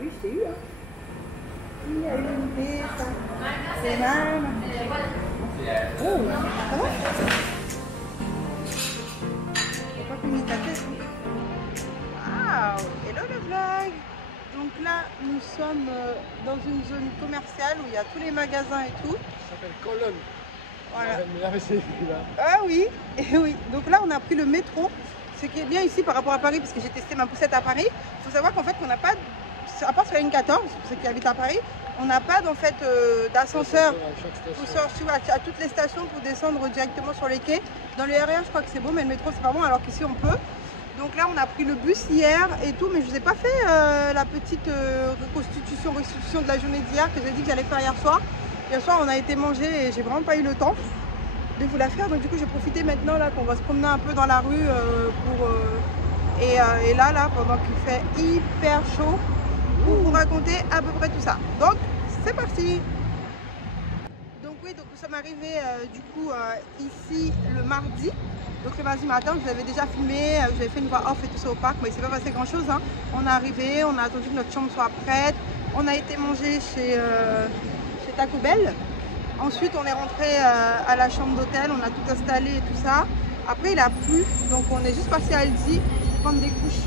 oui, je t'ai eu, hein. Il y a une pizza. C'est mal. Oh, ça va? Faut pas finir ta tête. Wow, hello le vlog. Donc là, nous sommes dans une zone commerciale où il y a tous les magasins et tout. Ça s'appelle Colonne. Voilà. Là. Ah oui, et oui. Donc là, on a pris le métro. Ce qui est bien ici par rapport à Paris, parce que j'ai testé ma poussette à Paris. Il faut savoir qu'en fait, on n'a pas, à part sur la ligne 14, pour ceux qui habitent à Paris, on n'a pas en fait d'ascenseur à toutes les stations pour descendre directement sur les quais. Dans le RER, je crois que c'est bon, mais le métro, c'est pas bon, alors qu'ici, on peut. Donc là, on a pris le bus hier et tout, mais je vous ai pas fait la petite restitution de la journée d'hier que j'ai dit que j'allais faire hier soir. Hier soir, on a été manger et j'ai vraiment pas eu le temps de vous la faire. Donc du coup, j'ai profité maintenant là qu'on va se promener un peu dans la rue et là, pendant qu'il fait hyper chaud, pour vous raconter à peu près tout ça. Donc, c'est parti. Donc oui, donc nous sommes arrivés du coup ici le mardi. Donc le mardi matin, je vous avais déjà filmé, j'avais fait une voix off et tout ça au parc, mais il s'est pas passé grand chose, hein. On est arrivé, on a attendu que notre chambre soit prête, on a été manger chez Taco Bell. Ensuite on est rentré à la chambre d'hôtel, on a tout installé et tout ça. Après il a plu, donc on est juste passé à Aldi pour prendre des couches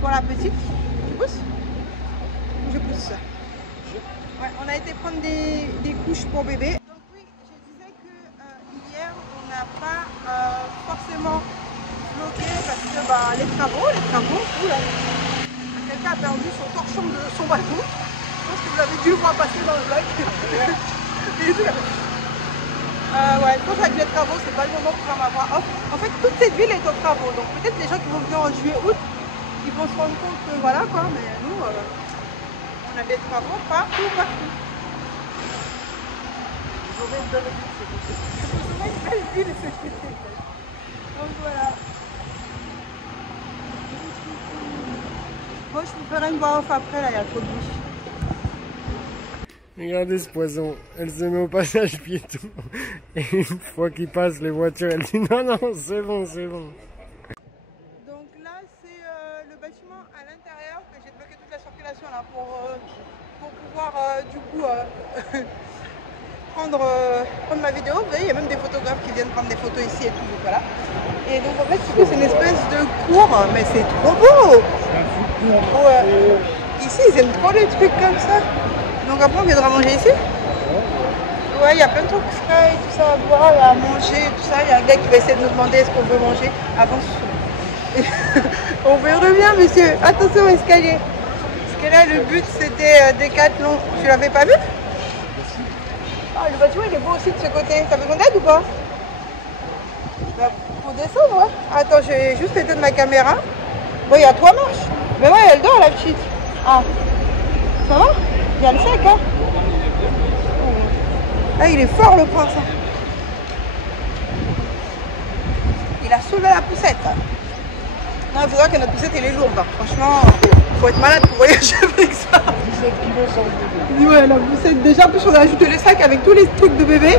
pour la petite. Tu pousses? Je pousse. Ouais, on a été prendre des couches pour bébé. On n'a pas forcément bloqué parce que les travaux, oula, quelqu'un a perdu son torchon de son bateau. Je pense que vous avez dû le voir passer dans le vlog. Ouais, je pense qu'avec les travaux, c'est pas le moment pour faire ma voix off. En fait, toute cette ville est aux travaux, donc peut-être les gens qui vont venir en juillet, août, ils vont se rendre compte que voilà quoi, mais nous, on a des travaux partout. J'aurais une belle ville, donc voilà. Moi je vous ferai une voix off après, là il y a trop de bouche. Regardez ce poison, elle se met au passage piéton. Et une fois qu'il passe les voitures, elle dit non, c'est bon, c'est bon. Donc là c'est le bâtiment à l'intérieur que j'ai bloqué toute la circulation là pour pouvoir du coup prendre ma vidéo. Vous voyez, il y a même des photographes qui viennent prendre des photos ici et tout, donc voilà. Et donc en fait c'est une espèce de cour, mais c'est trop beau. Ici ils aiment trop les trucs comme ça. Donc après on viendra manger ici. Ouais, il y a plein de trucs frais et tout ça à boire, à manger et tout ça. Il y a un gars qui va essayer de nous demander est-ce qu'on veut manger. Avance. On verra bien monsieur. Attention au escalier. Parce que là le but c'était Décathlon. Tu l'avais pas vu? Ah, le bâtiment il est beau aussi de ce côté. Ça veut qu'on aide ou pas? Bah, faut descendre, ouais. Attends, je vais juste éteindre ma caméra. Bon, il y a 3 marches. Mais ouais, elle dort la petite. Ah, ça va? Il y a le sec, hein? Ah, il est fort le prince. Il a soulevé la poussette. Non, il faudra que notre poussette elle est lourde. Hein. Franchement, faut être malade pour voyager avec ça. 17 kilos sans le bébé. Ouais, la poussette. Déjà, en plus, on a ajouté les sacs avec tous les trucs de bébé.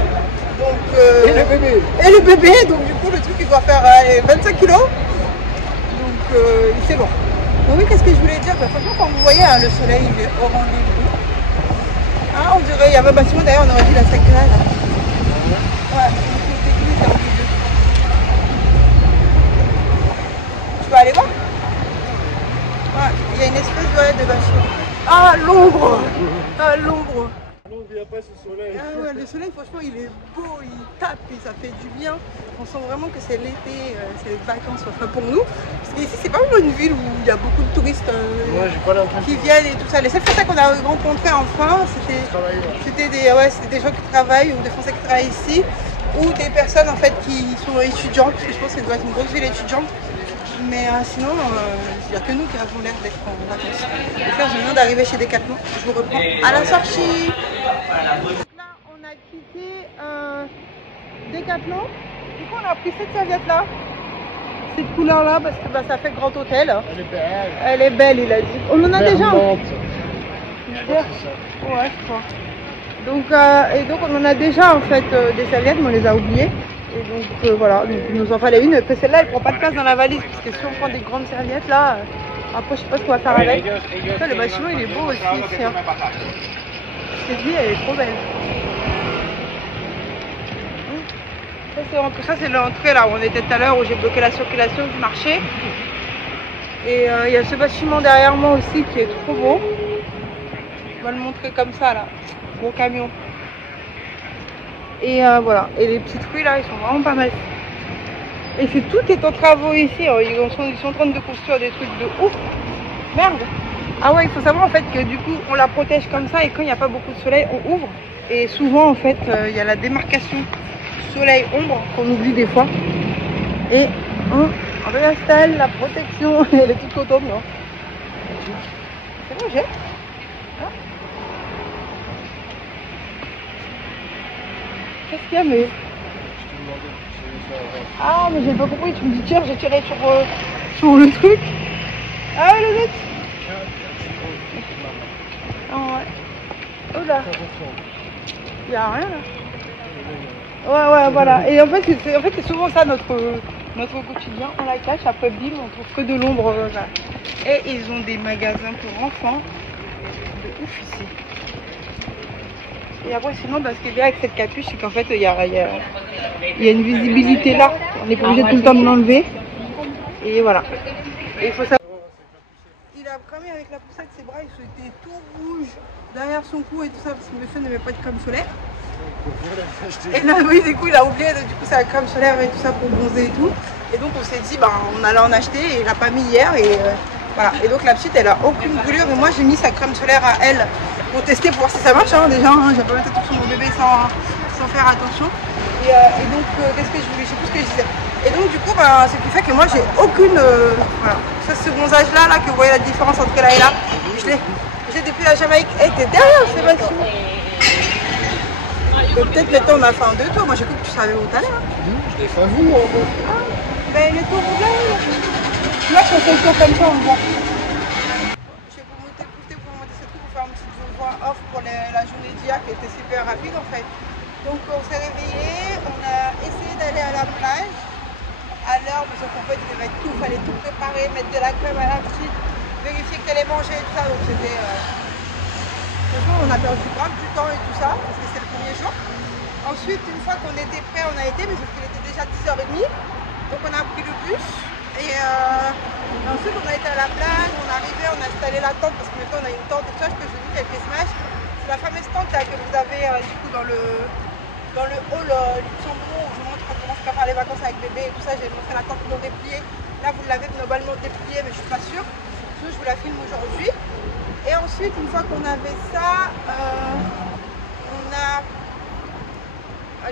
Donc, et le bébé. Et le bébé. Donc, du coup, le truc il doit faire 25 kilos. Donc, c'est lourd. Donc, oui, qu'est-ce que je voulais dire? Bah, franchement, quand vous voyez, hein, le soleil il est au rendez-vous. Ah, on dirait, il y avait un bâtiment d'ailleurs, on aurait dit la Sacrée-Là. Ouais, l'église est au milieu. Tu peux aller voir? Ouais, il y a une espèce de bâtiment. Ah, l'ombre! Ah, l'ombre! Non, il n'y a pas ce soleil. Ah ouais, le soleil, franchement, il est beau, il tape et ça fait du bien. On sent vraiment que c'est l'été, c'est les vacances, enfin pour nous. Parce qu'ici, c'est pas vraiment une ville où il y a beaucoup de touristes qui viennent et tout ça. Les seuls Français qu'on a rencontrés enfin, c'était des gens qui travaillent ou des Français qui travaillent ici, ou des personnes en fait qui sont étudiantes, parce que je pense que ça doit être une grosse ville étudiante. Mais sinon, il n'y a que nous qui avons l'air d'être en vacances. Donc là, je viens d'arriver chez Décathlon. Je vous reprends à la sortie. Donc là, on a quitté Décathlon. Du coup, on a pris cette serviette-là. Cette couleur-là, parce que ça fait grand hôtel. Elle est belle. Elle est belle, il a dit. On en a déjà. Ouais, je crois. Donc, on en a déjà en fait des serviettes, mais on les a oubliées. Et donc voilà, donc il nous en fallait une. Après celle-là, elle prend pas de place dans la valise, parce que si on prend des grandes serviettes là, Après, je sais pas ce qu'on va faire avec. Ça, le bâtiment, il est beau aussi ici. Hein. Cette vie, elle est trop belle. Ça, c'est l'entrée là où on était tout à l'heure, où j'ai bloqué la circulation du marché. Et il y a ce bâtiment derrière moi aussi qui est trop beau. On va le montrer comme ça là. Gros camion. Et voilà. Et les petites rues là, ils sont vraiment pas mal. Et tout est en travaux ici. Ils sont en train de construire des trucs de ouf. Merde. Ah ouais, il faut savoir en fait que du coup, on la protège comme ça et quand il n'y a pas beaucoup de soleil, on ouvre. Et souvent en fait, il y a la démarcation soleil-ombre qu'on oublie des fois. Et on réinstalle la protection. Elle est toute contente, non? C'est bon, j'ai. Hein? Qu'est-ce qu'il y a, mais... Ah, mais j'ai pas compris. Tu me dis, tiens, j'ai tiré sur le truc. Ah, le net. Ah, ouais. Oh là. Il n'y a rien là. Ouais, voilà. Et en fait, c'est souvent ça notre quotidien. On la cache, après bim, on trouve que de l'ombre. Voilà. Et ils ont des magasins pour enfants. De ouf ici. Et après, sinon, ce qui est bien avec cette capuche, c'est qu'en fait, il y a une visibilité là. On n'est pas obligé tout le temps de l'enlever. Et voilà. Et il faut savoir. Il a cramé avec la poussette, ses bras, ils étaient tout rouges derrière son cou et tout ça, parce que monsieur n'avait pas de crème solaire. Et là, oui, du coup, il a oublié, du coup, c'est la crème solaire et tout ça pour bronzer et tout. Et donc, on s'est dit, on allait en acheter et il l'a pas mis hier. Et voilà. Et donc, la petite, elle a aucune brûlure. Et moi, j'ai mis sa crème solaire à elle pour tester, pour voir si ça marche. Hein, déjà, hein, j'ai pas mis tout sur mon bébé sans faire attention. Et donc, qu'est-ce que je voulais, je sais plus ce que je disais. Et donc, du coup, ce qui fait que moi, j'ai aucune. Voilà. Ce bronzage-là, là, que vous voyez la différence entre là et là, j'ai depuis la Jamaïque. Elle était derrière ce bâtiment. Peut-être maintenant on a fait un deux tours. Moi j'ai cru que tu savais où t'allais. Hein. Je l'ai pas vu moi. Ben les tours là. Là sur ce tour comme ça on voit. Je vais vous monter ce truc pour faire une petite voix off pour la journée d'hier qui était super rapide en fait. Donc on s'est réveillé, on a essayé d'aller à la plage à l'heure parce qu'en fait il devait être tout, il fallait tout préparer, mettre de la crème à la petite, vérifier qu'elle allait manger et tout ça. Donc c'était. On a perdu grave du temps et tout ça, parce que c'est le premier jour. Ensuite, une fois qu'on était prêt, on a été, mais sauf qu'il était déjà 10h30. Donc on a pris le bus. Et ensuite, on a été à la plage, on est arrivé, on a installé la tente, parce que maintenant on a une tente et tout ça, je peux vous dire qu'elle fait smash. C'est la fameuse tente là, que vous avez du coup dans le hall Luxembourg, où je vous montre comment se prépare les vacances avec bébé et tout ça. J'ai montré la tente non dépliée. Là, vous l'avez globalement dépliée, mais je suis pas sûre. Sinon, je vous la filme aujourd'hui. Et ensuite, une fois qu'on avait ça,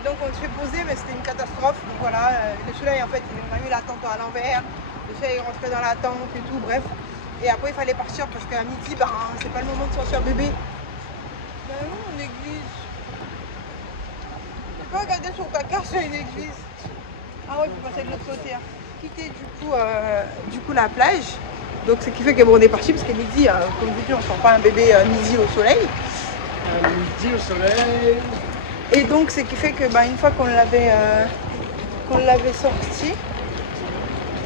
donc on se fait poser, mais c'était une catastrophe. Donc voilà, le soleil en fait, on a mis la tente à l'envers, le soleil est rentré dans la tente et tout, bref. Et après il fallait partir parce qu'à midi, c'est pas le moment de sortir bébé. Ben non, une église. Tu peux regarder sur ta carte, il y a une église. Ah ouais, il faut passer de l'autre côté. Hein. Quitter du coup la plage. Donc ce qui fait que on est parti parce qu'à midi, comme vous dites, on ne sort pas un bébé midi au soleil. Midi au soleil. Et donc ce qui fait que une fois qu'on l'avait sorti,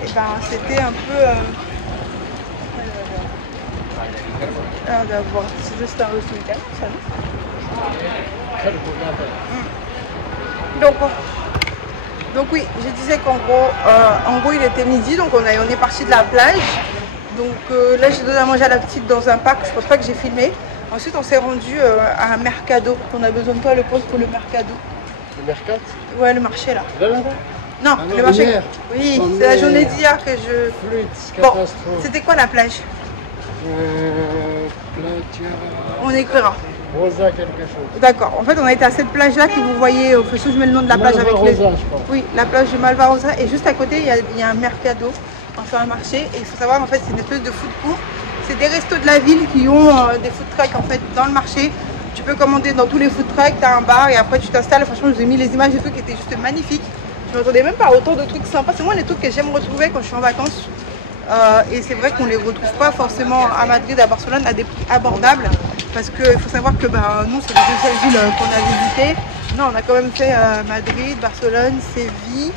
et c'était un peu d'avoir. C'est juste un resto italien, ça non? Donc oui, je disais qu'en gros, il était midi, donc on est parti de la plage. Donc là, j'ai donné à manger à la petite dans un parc, je pense pas que j'ai filmé. Ensuite, on s'est rendu à un mercado. On a besoin de toi, le poste pour le mercado. Le mercat? Ouais, le marché là. Là-bas? Non, le marché. Hier. Oui, c'est la journée d'hier que je. Flûte, bon, c'était quoi la plage? On écrira. Rosa quelque chose. D'accord. En fait, on a été à cette plage-là que vous voyez. Au fait, je mets le nom de la plage avec les. Rosa, je crois. Oui, la plage de Malvarosa. Et juste à côté, il y a un mercado. Enfin, un marché. Et il faut savoir, en fait, c'est une espèce de food court. C'est des restos de la ville qui ont des food trucks en fait dans le marché. Tu peux commander dans tous les food trucks, tu as un bar et après tu t'installes. Franchement, je vous ai mis les images des trucs qui étaient juste magnifiques. Je ne m'attendais même pas à autant de trucs sympas. C'est moi les trucs que j'aime retrouver quand je suis en vacances. Et c'est vrai qu'on ne les retrouve pas forcément à Madrid, à Barcelone, à des prix abordables. Parce qu'il faut savoir que nous, c'est les deux seules villes qu'on a visitées. Non, on a quand même fait Madrid, Barcelone, Séville,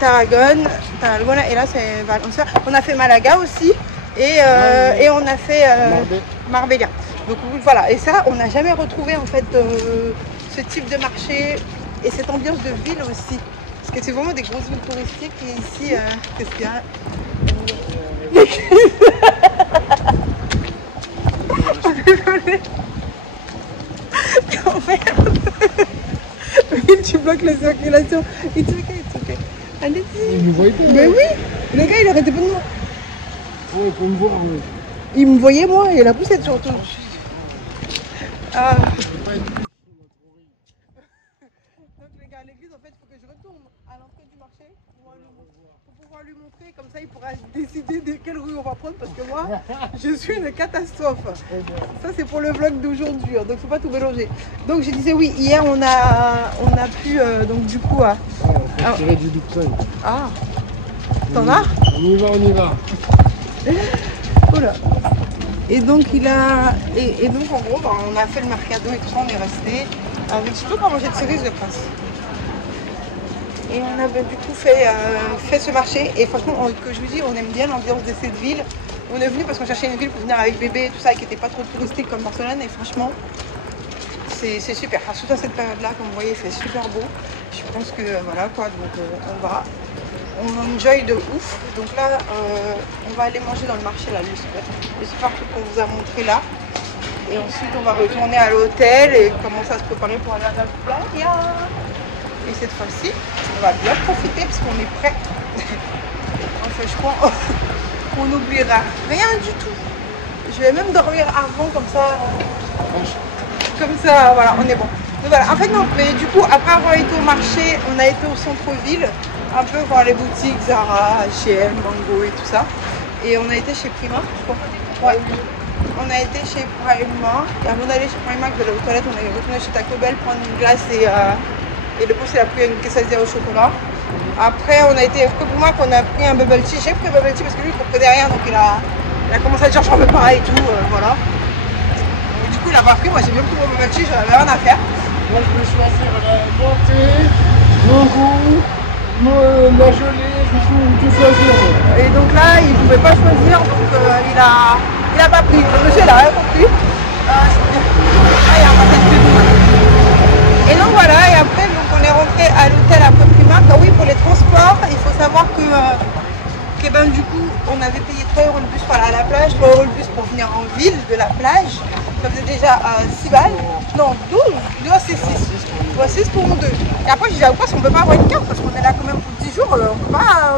Tarragone, et là c'est Valencia. On a fait Malaga aussi. et on a fait Marbella. Donc voilà, et ça, on n'a jamais retrouvé en fait ce type de marché et cette ambiance de ville aussi. Parce que c'est vraiment des grosses villes touristiques et ici, qu'est-ce qu'il y a? Désolée. Oh merde. Oui, tu bloques la circulation. It's okay. Allez-y. Il me voyait pas. Mais oui, le gars il arrêtait pas de moi. Ouais, pour me voir, ouais. Il me voyait moi et la poussette surtout. Donc les gars, à l'église en fait il faut que je retourne à l'entrée du marché pour pouvoir lui montrer, comme ça il pourra décider de quelle rue on va prendre parce que moi je suis une catastrophe. Ça c'est pour le vlog d'aujourd'hui, donc faut pas tout mélanger. Donc je disais oui, hier on a pu donc du coup tirer du Duxon. Ah, t'en as? On y va. Voilà. Et donc et donc en gros on a fait le mercado et tout ça, on est resté avec surtout pour manger de cerises de Prince. Et on a du coup fait ce marché et franchement que je vous dis on aime bien l'ambiance de cette ville. On est venu parce qu'on cherchait une ville pour venir avec bébé et tout ça qui n'était pas trop touristique comme Barcelone et franchement c'est super. Enfin, surtout à cette période là comme vous voyez il fait super beau. Je pense que voilà quoi, donc on enjoy de ouf. Donc là on va aller manger dans le marché là, le super truc qu'on vous a montré là. Et ensuite on va retourner à l'hôtel et commencer à se préparer pour aller à la playa. Et cette fois-ci on va bien profiter parce qu'on est prêt. Enfin je crois qu'on n'oubliera rien du tout. Je vais même dormir avant comme ça. Comme ça voilà, on est bon. Donc voilà, en fait non, mais du coup après avoir été au marché, on a été au centre-ville, un peu voir les boutiques Zara, H&M, Mango et tout ça. Et on a été chez Primark, je crois. Ouais. On a été chez Primark. Et avant d'aller chez Primark, de la toilette, on est retourné chez Taco Bell prendre une glace et le boss il a pris une quesadilla au chocolat. Après on a été pour moi qu'on a pris un bubble tea. J'ai pris un bubble tea parce que lui il comprenait rien, donc il a commencé à dire j'en veux pas et tout, voilà. Et du coup il a pas pris, moi j'ai bien pris mon bubble tea, j'en avais rien à faire. Moi je vais choisir la montée, mon goût, ma gelée, je vais tout choisir. Et donc là il pouvait pas choisir, donc il a pas pris. Le monsieur il a rien compris. Il y a un paquet de tout. Et donc voilà, et après donc on est rentré à l'hôtel après Primark. Ah oui, pour les transports, il faut savoir que ben, du coup on avait payé 3 € le bus pour aller à la plage, 3 € le bus pour venir en ville de la plage. Ça faisait déjà 6 balles. Non, 12, c'est 6. Ouais, 6 pour nous deux. Et après je disais, pourquoi on ne peut pas avoir une carte parce qu'on est là quand même pour 10 jours,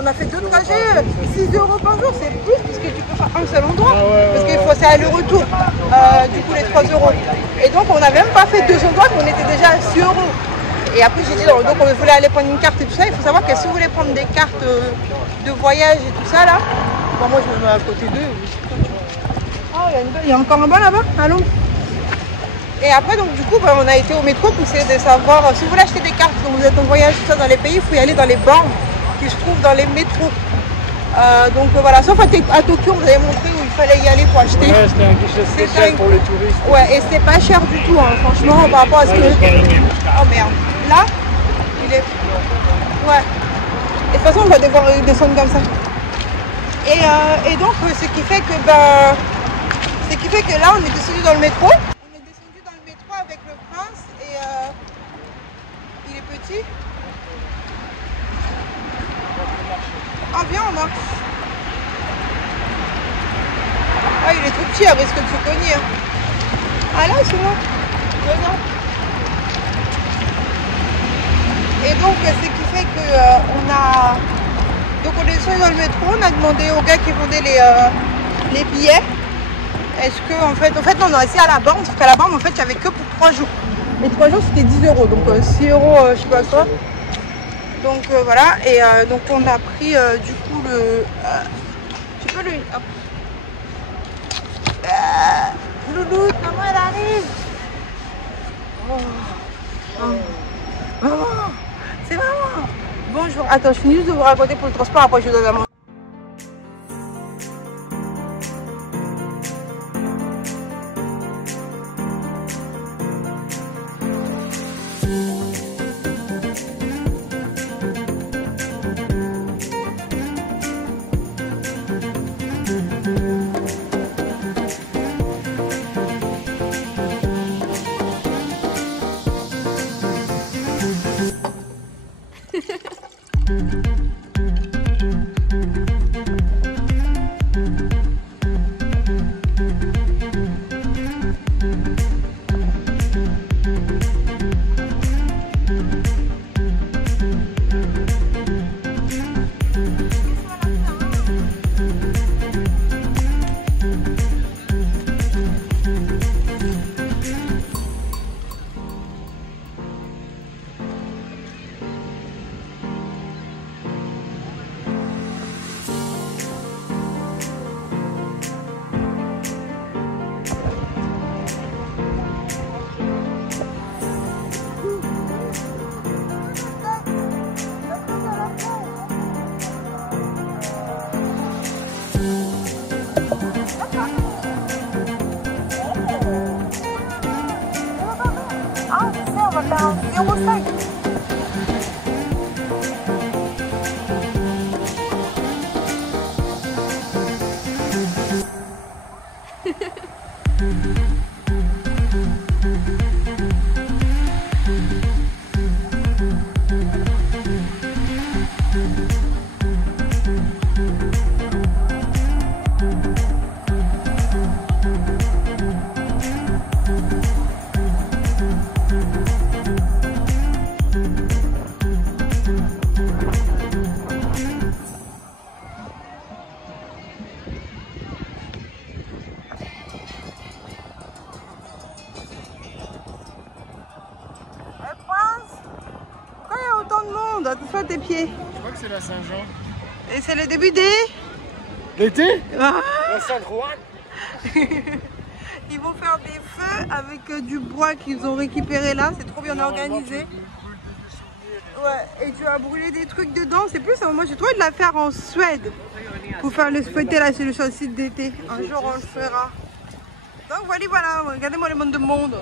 on a fait 2 trajets, 6 € par jour, c'est plus parce que tu peux faire un seul endroit. Parce qu'il faut c'est aller-retour, du coup les 3 €. Et donc on n'avait même pas fait 2 endroits, qu'on était déjà à 6 €. Et après j'ai dit, donc on voulait aller prendre une carte et tout ça. Il faut savoir que si vous voulez prendre des cartes de voyage et tout ça là, bon, moi je me mets à côté d'eux. Oh, il y a encore un bas là-bas, allons. Et après donc du coup on a été au métro pour essayer de savoir si vous voulez acheter des cartes quand vous êtes en voyage tout ça dans les pays, il faut y aller dans les bornes qui se trouvent dans les métros. Donc voilà, sauf à Tokyo on vous avait montré où il fallait y aller pour acheter. Ouais, c'était un guichet spécial pour les touristes. Ouais, et c'était pas cher du tout, hein, franchement, par rapport à ce que... Oh merde, là, il est... Ouais. Et de toute façon, on va devoir descendre comme ça. Et donc, ce qui fait que, là, on est descendu dans le métro. On est descendu dans le métro avec le prince et il est petit. Ah, viens, on marche. Ah, il est tout petit, il risque de se cogner. Ah là, c'est moi. Regarde. Et donc, ce qui fait que donc on est descendu dans le métro, on a demandé au gars qui vendait les billets. Est-ce que, en fait non, on a essayé à la borne, sauf qu'à la borne, en fait, il n'y avait que pour 3 jours. Et 3 jours, c'était 10 €, donc 6 €, je sais pas quoi. Donc voilà, et donc on a pris du coup le... tu peux lui... Hop. Loulou, comment elle arrive? Maman, c'est maman. Bonjour, attends, je finis juste de vous raconter pour le transport, après je vous donne à manger. 1,5 €. À tout ça tes pieds. Je crois que c'est la Saint-Jean. Et c'est le début des... L'été? Ah. La Saint-Juan. Ils vont faire des feux avec du bois qu'ils ont récupéré là, c'est trop bien organisé. Ouais, et tu vas brûler des trucs dedans, c'est plus, moi j'ai trop envie de la faire en Suède. Pour faire le feuilleté là, c'est le site d'été. Un jour on le fera. Donc voilà, regardez-moi le monde de monde.